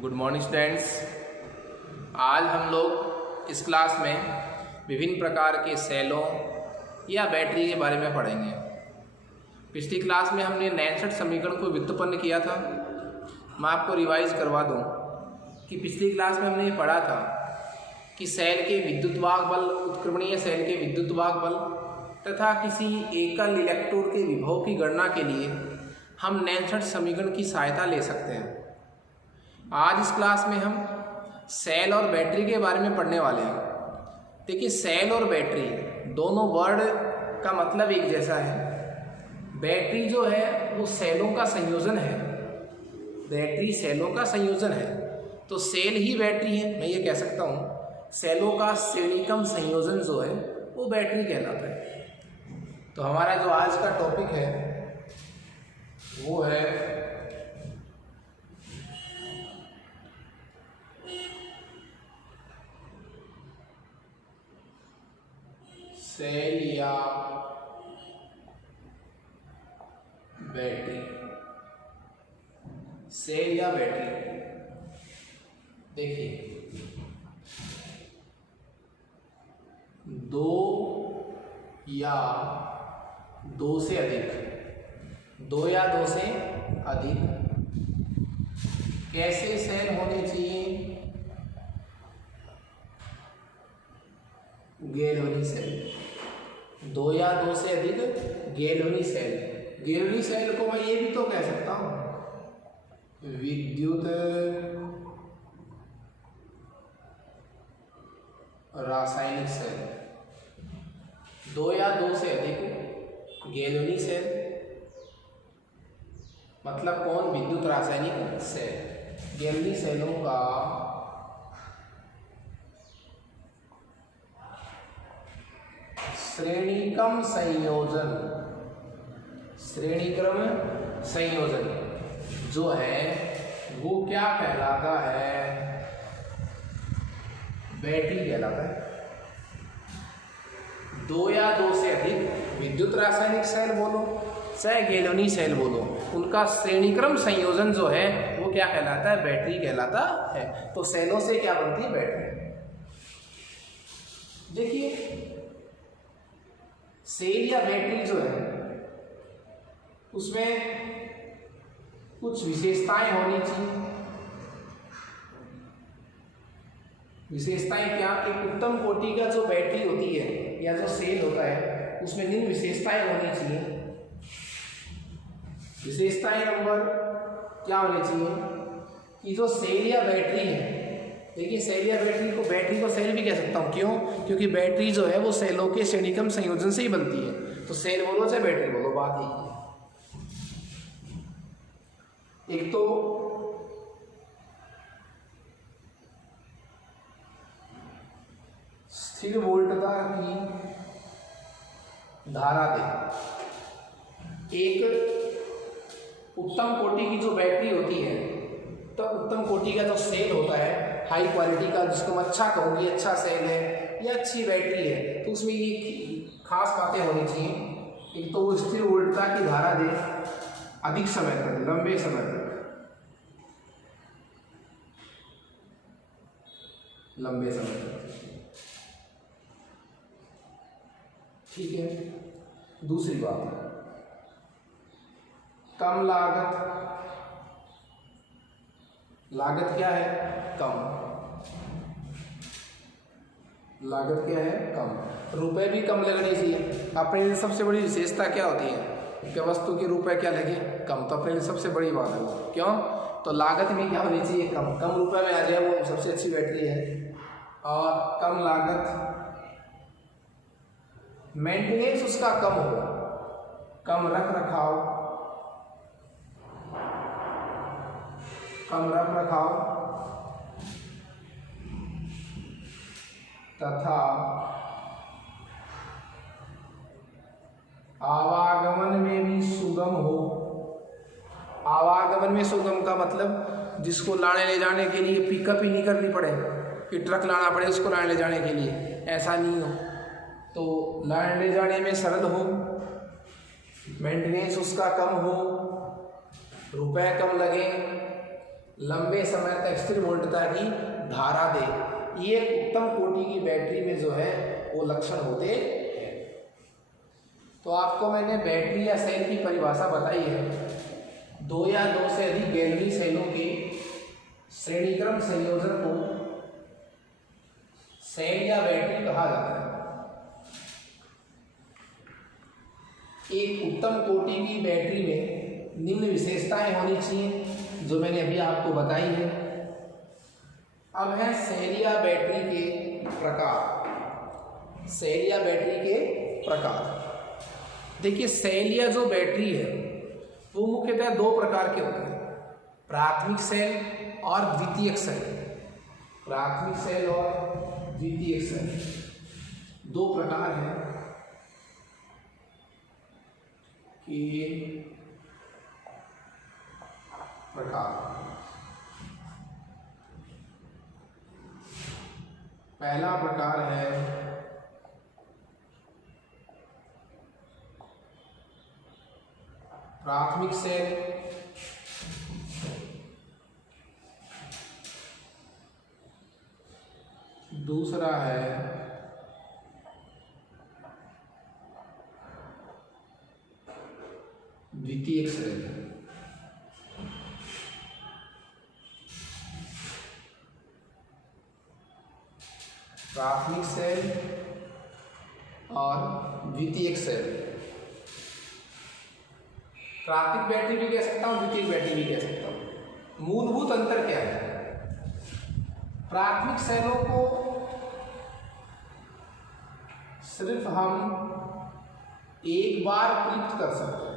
Good morning students. आज हम लोग इस क्लास में विभिन्न प्रकार के सेलों या बैटरी के बारे में पढ़ेंगे। पिछली क्लास में हमने नैनसठ समीकरण को व्युत्पन्न किया था। मैं आपको रिवाइज करवा दूं कि पिछली क्लास में हमने ये पढ़ा था कि सेल के विद्युतवाहक बल, उत्क्रमणीय सेल के विद्युतवाहक बल तथा किसी एकल इलेक्ट्रोड के विभव की गणना के लिए हम नैनसठ समीकरण की सहायता ले सकते हैं। आज इस क्लास में हम सेल और बैटरी के बारे में पढ़ने वाले हैं। देखिए, सेल और बैटरी दोनों वर्ड का मतलब एक जैसा है। बैटरी जो है वो सेलों का संयोजन है। बैटरी सेलों का संयोजन है, तो सेल ही बैटरी है। मैं ये कह सकता हूँ सेलों का श्रेणीक्रम संयोजन जो है वो बैटरी कहलाता है। तो हमारा जो आज का टॉपिक है वो है सेल या बैटरी। सेल या बैटरी, देखिए, दो या दो से अधिक कैसे सेल होने चाहिए? Galvanic cell. दो या दो से अधिक गैल्वेनिक सेल। गैल्वेनिक सेल को मैं ये भी तो कह सकता हूँ विद्युत रासायनिक सेल। दो या दो से अधिक गैल्वेनिक सेल मतलब कौन? विद्युत रासायनिक सेल। गैल्वेनिक सेलों का श्रेणीक्रम संयोजन जो है वो क्या कहलाता है? बैटरी कहलाता है। दो या दो से अधिक विद्युत रासायनिक सेल बोलो चाहे गैल्वेनिक सेल बोलो, उनका श्रेणीक्रम संयोजन जो है वो क्या कहलाता है? बैटरी कहलाता है। तो सेलों से क्या बनती है? बैटरी। देखिए, सेल या बैटरी जो है उसमें कुछ विशेषताएं होनी चाहिए। विशेषताएं क्या? एक उत्तम कोटि का जो बैटरी होती है या जो सेल होता है उसमें निम्न विशेषताएं होनी चाहिए। विशेषताएं नंबर क्या होनी चाहिए कि जो सेल या बैटरी है, देखिए, सेल या बैटरी को सेल भी कह सकता हूँ। क्यों? क्योंकि बैटरी जो है वो सेलों के श्रेणीक्रम संयोजन से ही बनती है। तो सेल बोलो चाहे बैटरी बोलो, बात ही है। एक तो स्थिर वोल्टता की धारा दे। एक उत्तम कोटि की जो बैटरी होती है, तो उत्तम कोटि का जो सेल होता है, हाई क्वालिटी का, जिसको मैं अच्छा कहूँगी, अच्छा सेल है या अच्छी बैटरी है, तो उसमें ये खास बातें होनी चाहिए। एक तो वो स्थिर वोल्टता की धारा दे अधिक समय तक, लंबे समय तक, लंबे समय तक। ठीक है। दूसरी बात, कम लागत। लागत क्या है? कम। लागत क्या है? कम। रुपए भी कम लगने चाहिए। अपने लिए सबसे बड़ी विशेषता क्या होती है कि वस्तु के रुपए क्या लगे? कम। तो अपने लिए सबसे बड़ी बात है। क्यों? तो लागत में क्या होनी चाहिए? कम। कम रुपए में आ जाए वो सबसे अच्छी बैटरी है। और कम लागत, मेंटेनेंस उसका कम हो, कम रख रखाव तथा आवागमन में भी सुगम हो। आवागमन में सुगम का मतलब जिसको लाने ले जाने के लिए पिकअप ही नहीं करनी पड़े कि ट्रक लाना पड़े उसको लाने ले जाने के लिए, ऐसा नहीं हो। तो लाने ले जाने में सरल हो, मेंटेनेंस उसका कम हो, रुपए कम लगे, लंबे समय तक स्थिर वोल्टता की धारा दे। ये उत्तम कोटि की बैटरी में जो है वो लक्षण होते हैं। तो आपको मैंने बैटरी या सेल की परिभाषा बताई है। दो या दो से अधिक गैलरी सेलों के श्रेणीक्रम संयोजन को सेल या बैटरी कहा जाता है। एक उत्तम कोटि की बैटरी में निम्न विशेषताएं होनी चाहिए जो मैंने अभी आपको बताई है। अब है सेल या बैटरी के प्रकार। सेल या बैटरी के प्रकार, देखिए सेल या जो बैटरी है वो मुख्यतः दो प्रकार के होते हैं, प्राथमिक सेल और द्वितीयक सेल। प्राथमिक सेल और द्वितीयक सेल दो प्रकार हैं कि प्रकार। पहला प्रकार है प्राथमिक सेल, दूसरा है द्वितीयक सेल। प्राथमिक सेल और द्वितीयक सेल। प्राथमिक बैटरी भी कह सकता हूं, द्वितीयक बैटरी भी कह सकता हूं। मूलभूत अंतर क्या है? प्राथमिक सेलों को सिर्फ हम एक बार प्रयुक्त कर सकते हैं।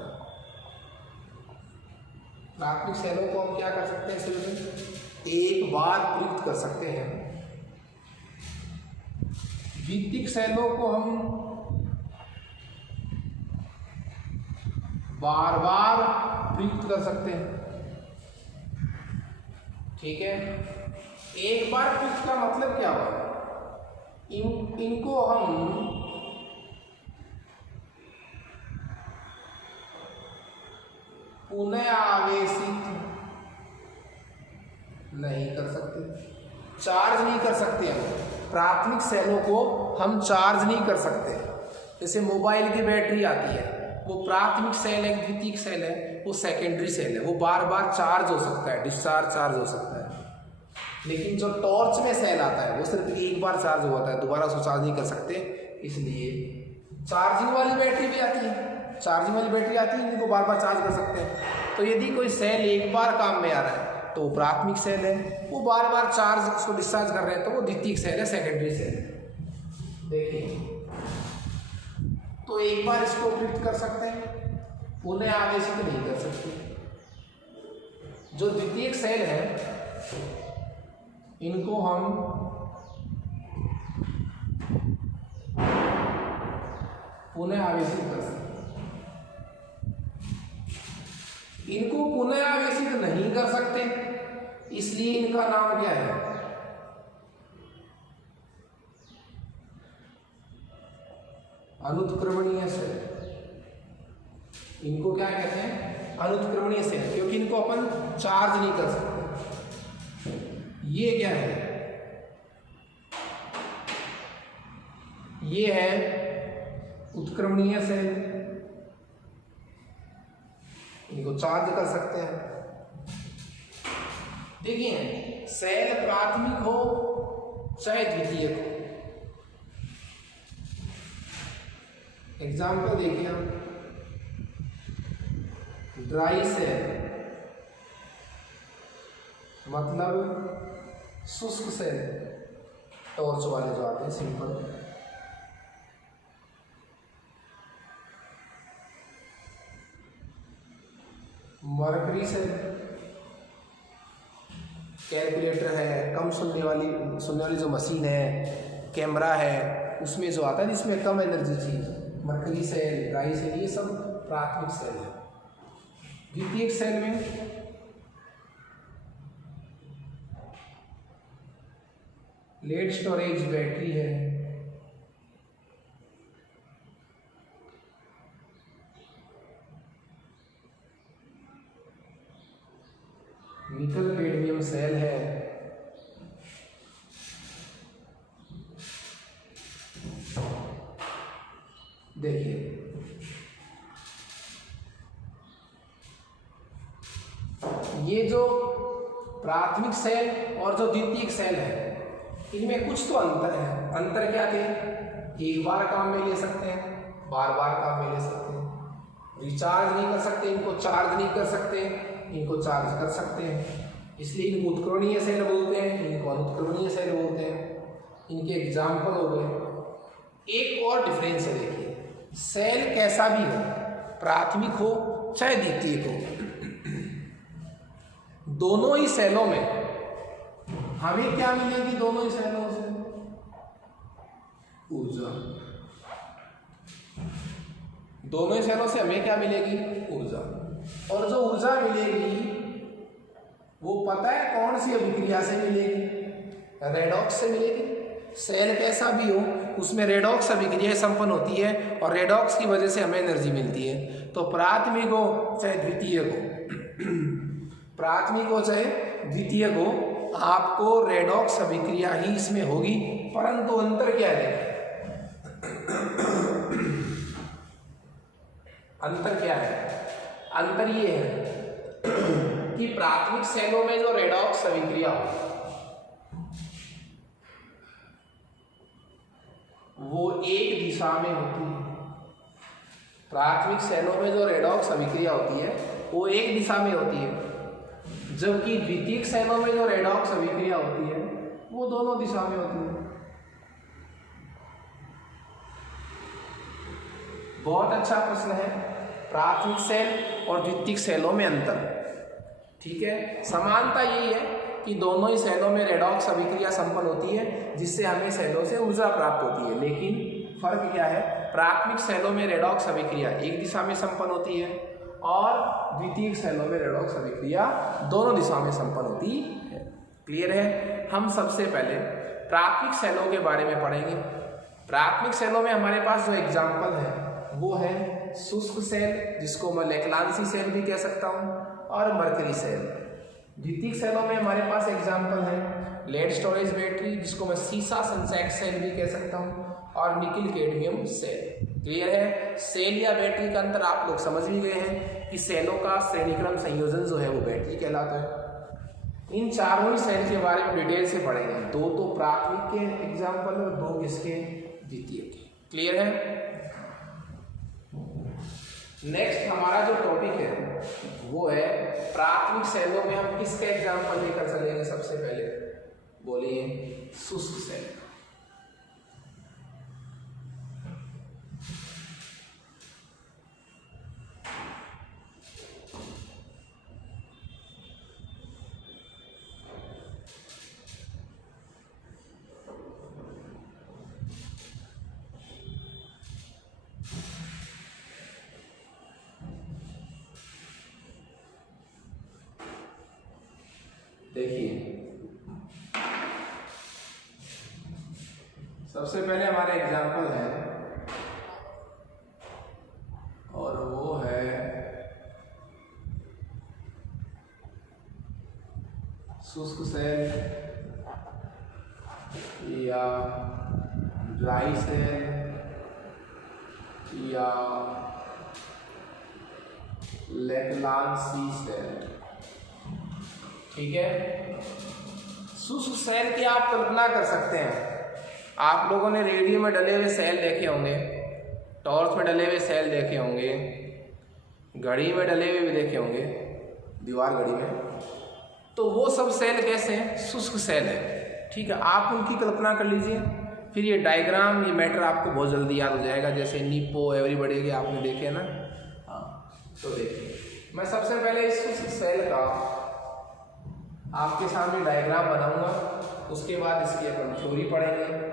प्राथमिक सेलों को हम क्या कर सकते हैं? सिर्फ एक बार प्रयुक्त कर सकते हैं। द्वितीयक सेलों को हम बार बार प्रयुक्त कर सकते हैं। ठीक है, एक बार प्रयुक्त का मतलब क्या हुआ? इनको हम पुनः आवेशित नहीं कर सकते, चार्ज नहीं कर सकते। हम प्राथमिक सेलों को हम चार्ज नहीं कर सकते। जैसे मोबाइल की बैटरी आती है, वो प्राथमिक सेल है, द्वितीयक सेल है, वो सेकेंडरी सेल है, वो बार बार चार्ज हो सकता है, डिस्चार्ज चार्ज हो सकता है। लेकिन जो टॉर्च में सेल आता है वो सिर्फ एक बार चार्ज होता है, दोबारा उसको चार्ज नहीं कर सकते। इसलिए चार्जिंग वाली बैटरी भी आती है, चार्जिंग वाली बैटरी आती है जिनको बार बार चार्ज कर सकते हैं। तो यदि कोई सेल एक बार काम में आ रहा है तो वो प्राथमिक सेल है, वो बार बार चार्ज उसको डिस्चार्ज कर रहे हैं तो वो द्वितीयक सेल है, सेकेंडरी सेल है। देखिए, तो एक बार इसको प्रयुक्त कर सकते हैं, पुनः आवेशित नहीं कर सकते। जो द्वितीयक सेल है इनको हम पुनः आवेशित कर सकते हैं। इनको पुनः आवेशित नहीं कर सकते, इसलिए इनका नाम क्या है? अनुत्क्रमणीय सेल। इनको क्या कहते हैं? अनुत्क्रमणीय सेल, क्योंकि इनको अपन चार्ज नहीं कर सकते। ये क्या है? ये है उत्क्रमणीय सेल, इनको चार्ज कर सकते हैं। देखिए, सेल प्राथमिक हो चाहे द्वितीयक हो। एग्जाम्पल देखिए हम, ड्राई सेल मतलब शुष्क सेल, टॉर्च वाले जो आते हैं सिंपल। मरकरी सेल कैलकुलेटर है, कम सुनने वाली जो मशीन है, कैमरा है, उसमें जो आता है जिसमें कम एनर्जी चाहिए, मरकरी सेल, ड्राई सेल, ये सब प्राथमिक सेल है। द्वितीयक सेल में लेड स्टोरेज बैटरी है, निकल कैडमियम प्राथमिक सेल और जो द्वितीयक सेल है इनमें कुछ तो अंतर है। अंतर क्या थे? एक बार काम में ले सकते हैं, बार बार काम में ले सकते हैं, रिचार्ज नहीं कर सकते, इनको चार्ज नहीं कर सकते, इनको चार्ज कर सकते हैं, इसलिए इनको उत्क्रमणीय सेल बोलते हैं, इनको अनुत्क्रमणीय सेल बोलते हैं। इनके एग्जाम्पल हो गए। एक और डिफरेंस है, देखिए, सेल कैसा भी हो, प्राथमिक हो चाहे द्वितीयक हो, दोनों ही सेलों में हमें क्या मिलेगी? दोनों ही सेलों से ऊर्जा। दोनों ही सेलों से हमें क्या मिलेगी? ऊर्जा। और जो ऊर्जा मिलेगी वो पता है कौन सी अभिक्रिया से मिलेगी? रेडॉक्स से मिलेगी। सेल कैसा भी हो उसमें रेडॉक्स अभिक्रिया संपन्न होती है और रेडॉक्स की वजह से हमें एनर्जी मिलती है। तो प्राथमिक हो चाहे द्वितीयक हो, प्राथमिक हो चाहे द्वितीयक हो, आपको रेडॉक्स अभिक्रिया ही इसमें होगी। परंतु अंतर क्या है? अंतर क्या है? अंतर ये है कि प्राथमिक सेलों में जो रेडॉक्स अभिक्रिया हो वो एक दिशा में होती है। प्राथमिक सेलों में जो रेडॉक्स अभिक्रिया होती है वो एक दिशा में होती है, जबकि द्वितीयक सेलों में जो रेडॉक्स अभिक्रिया होती है वो दोनों दिशा में होती है। बहुत अच्छा प्रश्न है। प्राथमिक सेल और द्वितीयक सेलों में अंतर, ठीक है। समानता यही है कि दोनों ही सेलों में रेडॉक्स अभिक्रिया संपन्न होती है जिससे हमें सेलों से ऊर्जा प्राप्त होती है। लेकिन फर्क क्या है? प्राथमिक सेलों में रेडॉक्स अभिक्रिया एक दिशा में संपन्न होती है और द्वितीयक सेलों में रेडॉक्स अभिक्रिया दोनों दिशा में संपन्न होती है। क्लियर है? हम सबसे पहले प्राथमिक सेलों के बारे में पढ़ेंगे। प्राथमिक सेलों में हमारे पास जो एग्जाम्पल है वो है शुष्क सेल, जिसको मैं लेक्लांसी सेल भी कह सकता हूँ, और मरकरी सेल। द्वितीयक सेलों में हमारे पास एग्जाम्पल है लेड स्टोरेज बैटरी, जिसको मैं सीसा संचयक सेल भी कह सकता हूँ, और निकिल कैडमियम सेल। क्लियर है? सेल या बैटरी का अंतर आप लोग समझ भी गए हैं कि सेलों का श्रेणीक्रम संयोजन जो है वो बैटरी कहलाता है। इन चारों ही सेल के बारे में डिटेल से पढ़ेंगे। दो तो प्राथमिक के एग्जाम्पल और दो किसके? द्वितीयक के। क्लियर है? नेक्स्ट हमारा जो टॉपिक है वो है प्राथमिक सेलों में हम किसका एग्जाम्पल लेकर चलेंगे? सबसे पहले बोलिए, शुष्क सेल। देखिए, सबसे पहले हमारा एग्जाम्पल है और वो है शुष्क सेल या ड्राई सेल या लेक्लांसी सेल। ठीक है? शुष्क सेल की आप कल्पना कर सकते हैं। आप लोगों ने रेडियो में डले हुए सेल देखे होंगे, टॉर्च में डले हुए सेल देखे होंगे, घड़ी में डले हुए भी देखे होंगे, दीवार घड़ी में। तो वो सब सेल कैसे हैं? शुष्क सेल है। ठीक है? आप उनकी कल्पना कर लीजिए, फिर ये डायग्राम, ये मैटर आपको बहुत जल्दी याद हो जाएगा। जैसे निप्पो, एवरीबॉडी के आपने देखे ना। हाँ, तो देखिए, मैं सबसे पहले इस शुष्क सेल का आपके सामने डायग्राम बनाऊंगा, उसके बाद इसकी अपन थ्योरी पढ़ेंगे।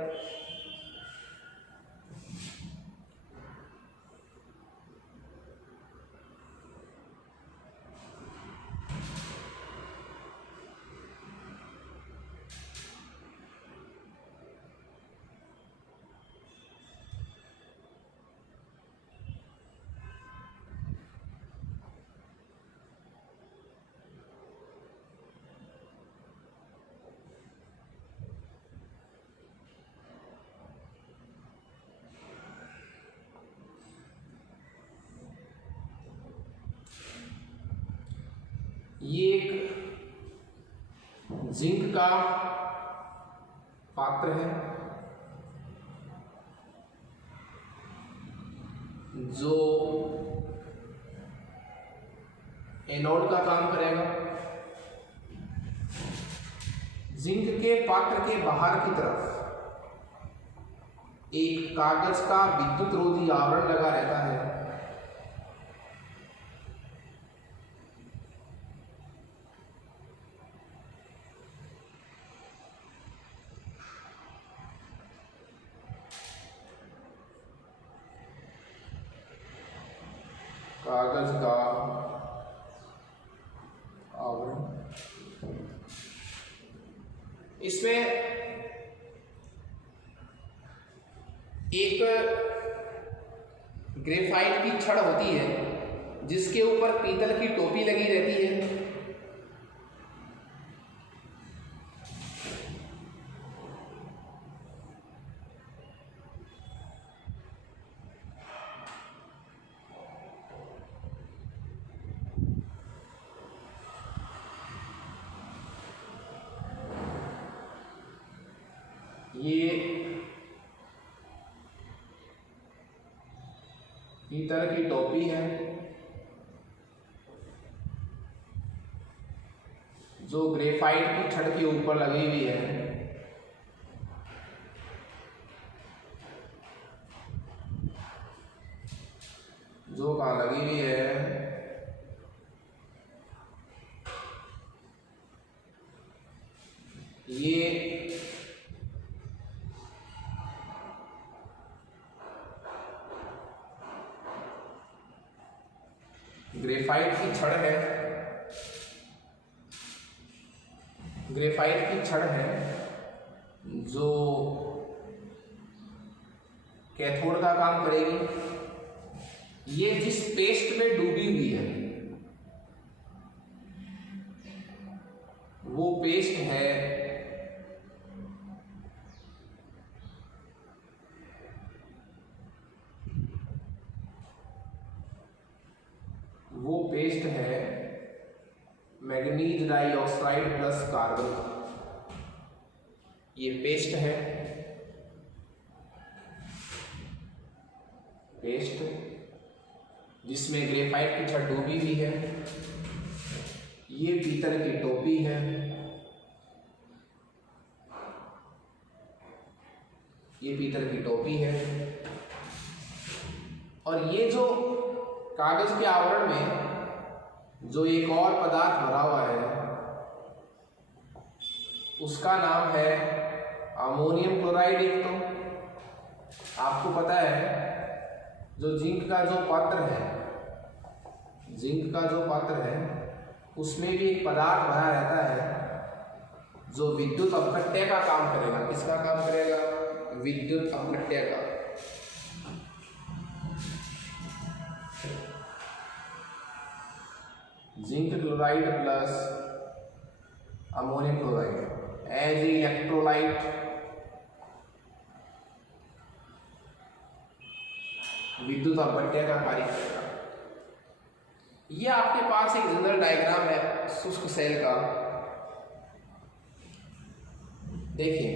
जिंक का पात्र है जो एनोड का काम करेगा। जिंक के पात्र के बाहर की तरफ एक कागज का विद्युत रोधी आवरण लगा रहता है। कागज का आवरण, इसमें एक ग्रेफाइट की छड़ होती है जिसके ऊपर पीतल की टोपी लगी रहती है। ये पीतल की टोपी है जो ग्रेफाइट की छड़ के ऊपर लगी हुई है। जो कहाँ लगी हुई है, ये ग्रेफाइट की छड़ है। ग्रेफाइट की छड़ है जो कैथोड का काम करेगी। ये जिस पेस्ट में डूबी हुई है वो पेस्ट है मैग्नीज डाइऑक्साइड प्लस कार्बन। ये पेस्ट है, पेस्ट जिसमें ग्रेफाइट की छड़ डूबी हुई है। ये पीतल की टोपी है, ये पीतल की टोपी है। और ये जो कागज के आवरण में जो एक और पदार्थ भरा हुआ है उसका नाम है अमोनियम क्लोराइड। एक तो आपको पता है जो जिंक का जो पात्र है, जिंक का जो पात्र है उसमें भी एक पदार्थ भरा रहता है जो विद्युत अपघट्य का काम करेगा। किसका काम करेगा? विद्युत अपघट्य का। Zinc chloride plus ammonium chloride as electrolyte विद्युत अपघट्य का कार्य करेगा। यह आपके पास एक जनरल डायग्राम है शुष्क सेल का। देखिए,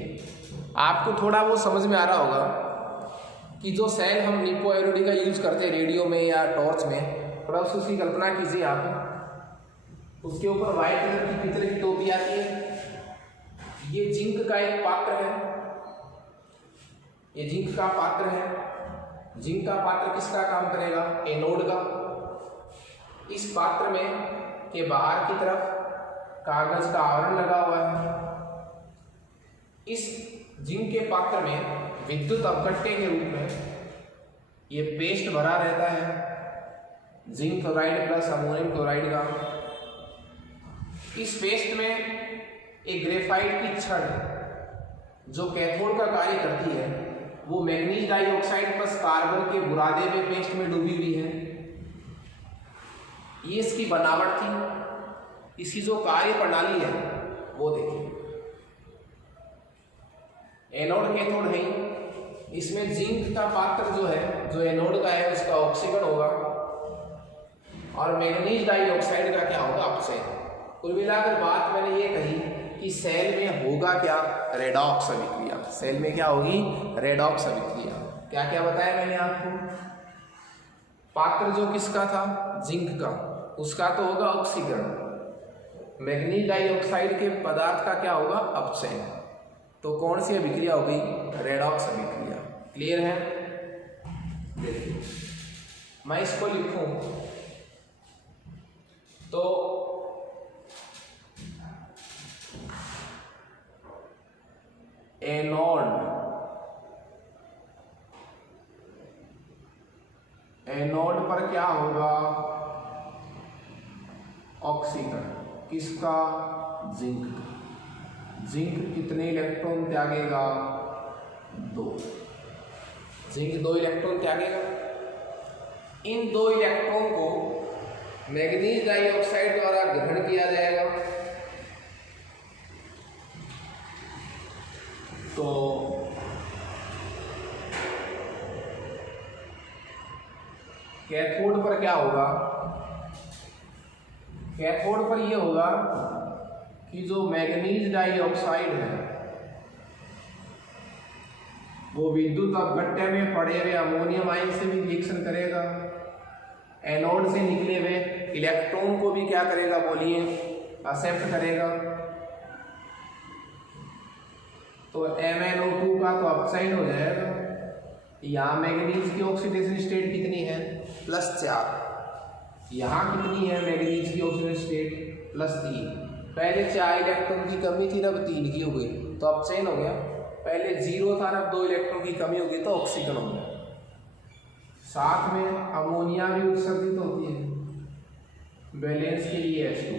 आपको थोड़ा वो समझ में आ रहा होगा कि जो सेल हम लिपो एरोडी का यूज करते हैं रेडियो में या टॉर्च में, थोड़ा उसकी कल्पना कीजिए आप। उसके ऊपर व्हाइट कलर की पीतल की टोपी आती है। ये जिंक का एक पात्र है, ये जिंक का पात्र है। जिंक का पात्र किसका काम करेगा? एनोड का। इस पात्र में के बाहर की तरफ कागज का आवरण लगा हुआ है। इस जिंक के पात्र में विद्युत अपघट्य के रूप में ये पेस्ट भरा रहता है zinc chloride plus ammonium chloride का। इस पेस्ट में एक ग्रेफाइट की छड़ जो कैथोड का कार्य करती है वो मैग्नीज डाइऑक्साइड प्लस कार्बन के बुरादे में पेस्ट में डूबी हुई है। ये इसकी बनावट थी। इसकी जो कार्य प्रणाली है वो देखिए, एनोड कैथोड है। इसमें जिंक का पात्र जो है, जो एनोड का है, उसका ऑक्सीकरण होगा और मैग्नीज डाइऑक्साइड का क्या होगा? अपचयन। कुल मिलाकर बात मैंने ये कही कि सेल में होगा क्या, रेडॉक्स अभिक्रिया। सेल में क्या होगी, रेडॉक्स अभिक्रिया। क्या क्या बताया मैंने आपको, पात्र जो किसका था, जिंक का, उसका तो होगा ऑक्सीकरण। मैग्नीज डाइऑक्साइड के पदार्थ का क्या होगा, अपचयन। तो कौन सी अभिक्रिया हो गई, रेडॉक्स अभिक्रिया। क्लियर है। देखिए मैं इसको लिखूं तो एनोड पर क्या होगा, ऑक्सीकरण। किसका, जिंक का। जिंक कितने इलेक्ट्रॉन त्यागेगा, 2। जिंक 2 इलेक्ट्रॉन त्यागेगा। इन 2 इलेक्ट्रॉन को मैग्नीज डाइऑक्साइड द्वारा ग्रहण किया जाएगा। तो कैथोड पर क्या होगा, कैथोड पर यह होगा कि जो मैग्नीज डाइऑक्साइड है वो विद्युत अपघट्य में पड़े हुए अमोनियम आयन से भी रिएक्शन करेगा। एनोड से निकले हुए इलेक्ट्रॉन को भी क्या करेगा, बोलिए, एक्सेप्ट करेगा। तो MnO2 का तो अपचयन हो जाएगा। यहाँ मैग्नीज की ऑक्सीडेशन स्टेट कितनी है, +4। यहाँ कितनी है मैग्नीज की ऑक्सीडेशन स्टेट, +3। पहले 4 इलेक्ट्रॉन की कमी थी, अब 3 की हो गई, तो अपचयन हो गया। पहले 0 था, अब 2 इलेक्ट्रॉन की कमी हो गई, तो ऑक्सीकरण हो गया। साथ में अमोनिया भी उत्सर्जित होती है बैलेंस के लिए, H2।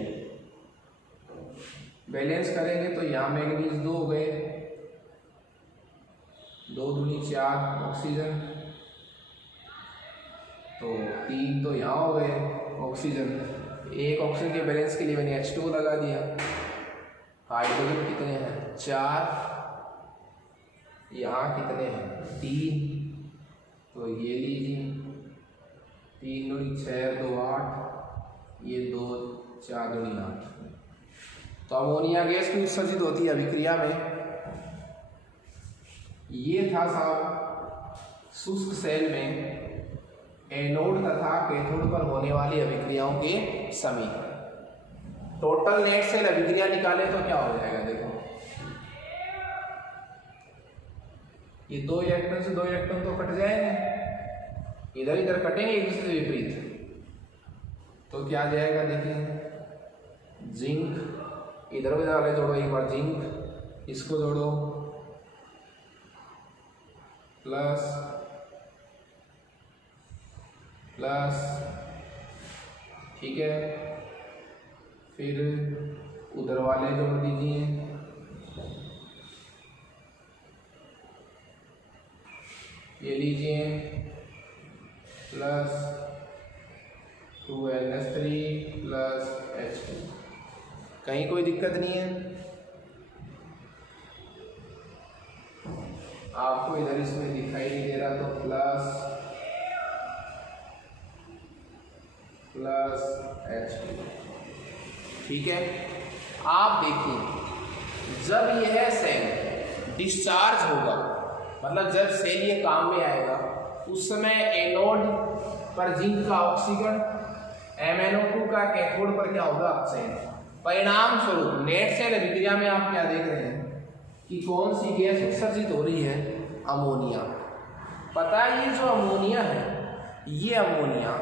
बैलेंस करेंगे तो यहाँ मैग्नीज 2 हो गए, 2 दूनी 4 ऑक्सीजन, तो 3 तो यहाँ हो गए ऑक्सीजन। एक ऑक्सीजन के बैलेंस के लिए मैंने H2 लगा दिया। हाइड्रोजन कितने हैं, 4। यहाँ कितने हैं, 3। तो ये लीजिए, 3 दूनी 6, 2 8, ये 2 4 दूनी 8। तो अमोनिया गैस भी उत्सर्जित होती है अभिक्रिया में। ये था साहब शुष्क सेल में एनोड तथा कैथोड पर होने वाली अभिक्रियाओं के समीकरण। टोटल नेट सेल अभिक्रिया निकाले तो क्या हो जाएगा, देखो ये 2 इलेक्ट्रॉन से 2 इलेक्ट्रॉन तो कट जाएंगे, इधर इधर कटेंगे एक दूसरे से विपरीत। तो क्या जाएगा, देखिए जिंक इधर उधर वाले जोड़ो, एक बार जिंक इसको जोड़ो, प्लस प्लस, ठीक है। फिर उधर वाले जोड़ दीजिए, ये लीजिए प्लस 2NH3 प्लस H2। कहीं कोई दिक्कत नहीं है आपको, इधर इसमें दिखाई नहीं दे रहा, तो प्लस प्लस H2, ठीक है। आप देखिए जब यह सेल डिस्चार्ज होगा, मतलब जब सेल ये काम में आएगा, उस समय एनोड पर जिंक का ऑक्सीकरण, MnO2 का कैथोड पर क्या होगा, अपचयन। परिणाम स्वरूप नेट सेल अभिक्रिया में आप क्या देख रहे हैं कि कौन सी गैस उत्सर्जित हो रही है, अमोनिया। पता है ये जो अमोनिया है, ये अमोनिया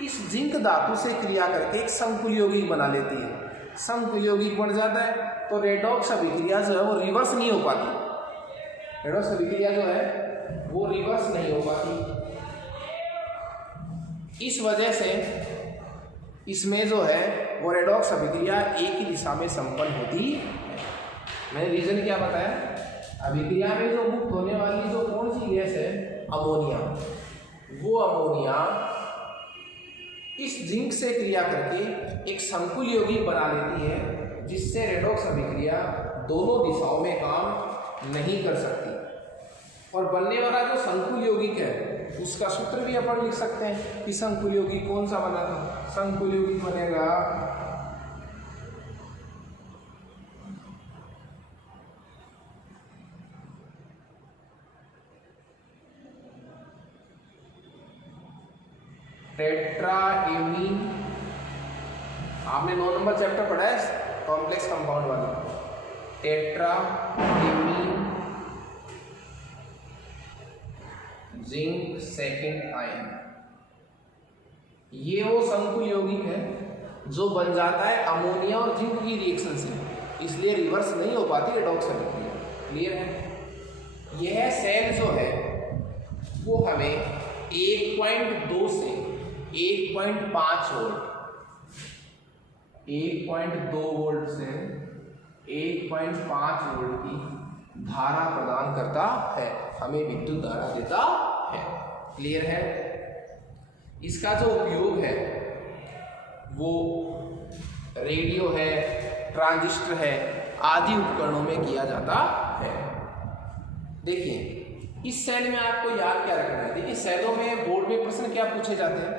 इस जिंक धातु से क्रिया करके एक संकुल यौगिक बना लेती है। संकुल यौगिक बन जाता है तो रेडॉक्स अभिक्रिया जो है वो रिवर्स नहीं हो पाती। रेडॉक्स अभिक्रिया जो है वो रिवर्स नहीं हो पाती। इस वजह से इसमें जो है वो रेडॉक्स अभिक्रिया एक ही दिशा में संपन्न होती है। मैंने रीजन क्या बताया, अभिक्रिया में जो मुक्त होने वाली जो कौन सी गैस है, अमोनिया, वो अमोनिया इस जिंक से क्रिया करके एक संकुल यौगिक बना लेती है, जिससे रेडॉक्स अभिक्रिया दोनों दिशाओं में काम नहीं कर सकती। और बनने वाला जो संकुल यौगिक है उसका सूत्र भी अपन लिख सकते हैं कि संकुल यौगिक कौन सा बना था। संकुल यौगिक बनेगा टेट्राएमीन, आपने 9 नंबर चैप्टर पढ़ा है कॉम्प्लेक्स कंपाउंड वाला, टेट्राएमीन जिंक सेकंड आयन। ये वो संकुल यौगिक है जो बन जाता है अमोनिया और जिंक की रिएक्शन से, इसलिए रिवर्स नहीं हो पाती रेडॉक्स अभिक्रिया। क्लियर है? यह सेल जो है वो हमें 1.2 से 1.5 वोल्ट, 1.2 वोल्ट से 1.5 वोल्ट की धारा प्रदान करता है, हमें विद्युत धारा देता है। क्लियर है? इसका जो उपयोग है वो रेडियो है, ट्रांजिस्टर है आदि उपकरणों में किया जाता है। देखिए इस सेल में आपको याद क्या रखना है। देखिए सेलों में बोर्ड में प्रश्न क्या पूछे जाते हैं,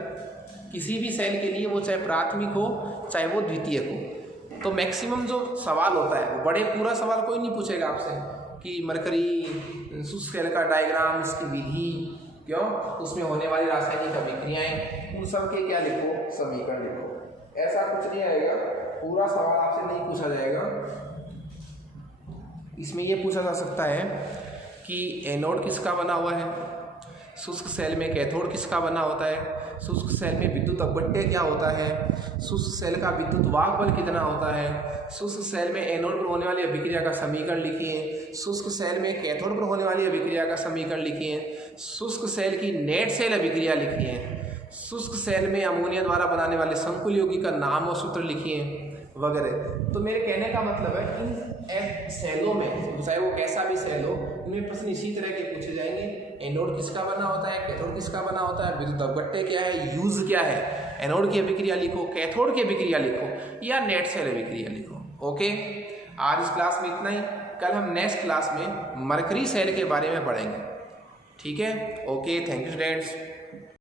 किसी भी सेल के लिए, वो चाहे प्राथमिक हो चाहे वो द्वितीयक हो, तो मैक्सिमम जो सवाल होता है वो बड़े पूरा सवाल कोई नहीं पूछेगा आपसे कि मरकरी शुष्क सेल का डायग्राम, इसकी विधि, क्यों उसमें होने वाली रासायनिक अभिक्रियाएं, उन सब के क्या लिखो, समीकरण लिखो। ऐसा कुछ नहीं आएगा, पूरा सवाल आपसे नहीं पूछा जाएगा। इसमें यह पूछा जा सकता है कि एनोड किसका बना हुआ है, शुष्क सेल में कैथोड किसका बना होता है, शुष्क सेल में विद्युत अपव्यय क्या होता है, शुष्क सेल का विद्युत वाहक बल कितना होता है, शुष्क सेल में एनोड पर होने वाली अभिक्रिया का समीकरण लिखिए, शुष्क सेल में कैथोड पर होने वाली अभिक्रिया का समीकरण लिखिए, शुष्क सेल की नेट सेल अभिक्रिया लिखिए, शुष्क सेल में अमोनिया द्वारा बनाने वाले संकुल यौगिक का नाम और सूत्र लिखिए वगैरह। तो मेरे कहने का मतलब है इन सेलों में, चाहे वो कैसा भी सेल हो, इनमें प्रश्न इसी तरह के पूछे जाएंगे। एनोड किसका बना होता है, कैथोड किसका बना होता है, विद्युत अपव्यय क्या है, यूज क्या है, एनोड की अभिक्रिया लिखो, कैथोड की अभिक्रिया लिखो या नेट सेल अभिक्रिया लिखो। ओके, आज इस क्लास में इतना ही। कल हम नेक्स्ट क्लास में मरकरी सेल के बारे में पढ़ेंगे। ठीक है? Okay, thank you students.